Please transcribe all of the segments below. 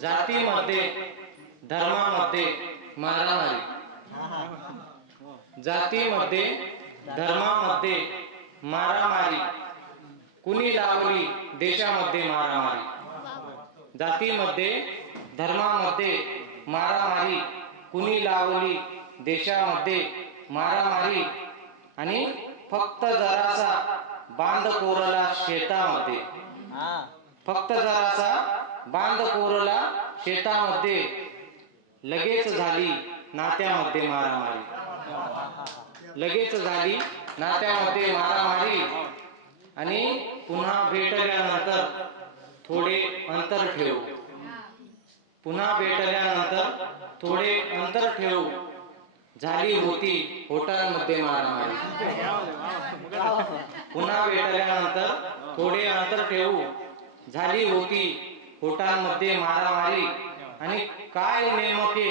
जातीमध्ये धर्मामध्ये मारामारी जातीमध्ये धर्मामध्ये मारामारी. कुणी लावली देशामध्ये मारामारी? जातीमध्ये धर्मामध्ये मारामारी. कुणी लावली देशामध्ये मारामारी? आणि फक्त जरासा बांध कोरला शेतामध्ये. फक्त जरासा बांध कोरला शेतामध्ये लगेच झाली नात्यामध्ये मारामारी. लगेच झाली नात्यामध्ये मारामारी आणि पुन्हा भेटल्यानंतर थोडे अंतर ठेवू. पुन्हा भेटल्यानंतर थोडे अंतर ठेवू. झाली होती होटांमध्ये मारामारी. पुन्हा भेटल्यानंतर थोडे अंतर ठेवू. झाली होती. होटांमध्ये मारामारी आणि काय नेमके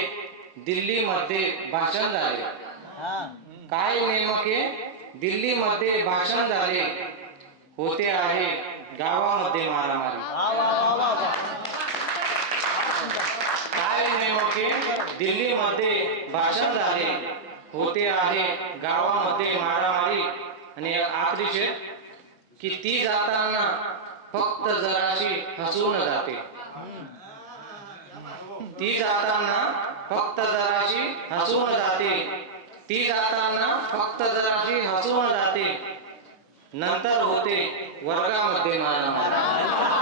दिल्लीमध्ये भाषण झाले? काय नेमके दिल्लीमध्ये भाषण झाले? होते आहे गावामध्ये मारामारी. काय नेमके दिल्लीमध्ये भाषण झाले? होते आहे गावामध्ये मारामारी. आणि आखरीचे की ती जाताना फक्त जराशी हसून जाते. ती जाताना फक्त जराशी हसून जाते. ती जाताना फक्त जराशी हसून जाते. नंतर होते वर्गामध्ये मारामारी.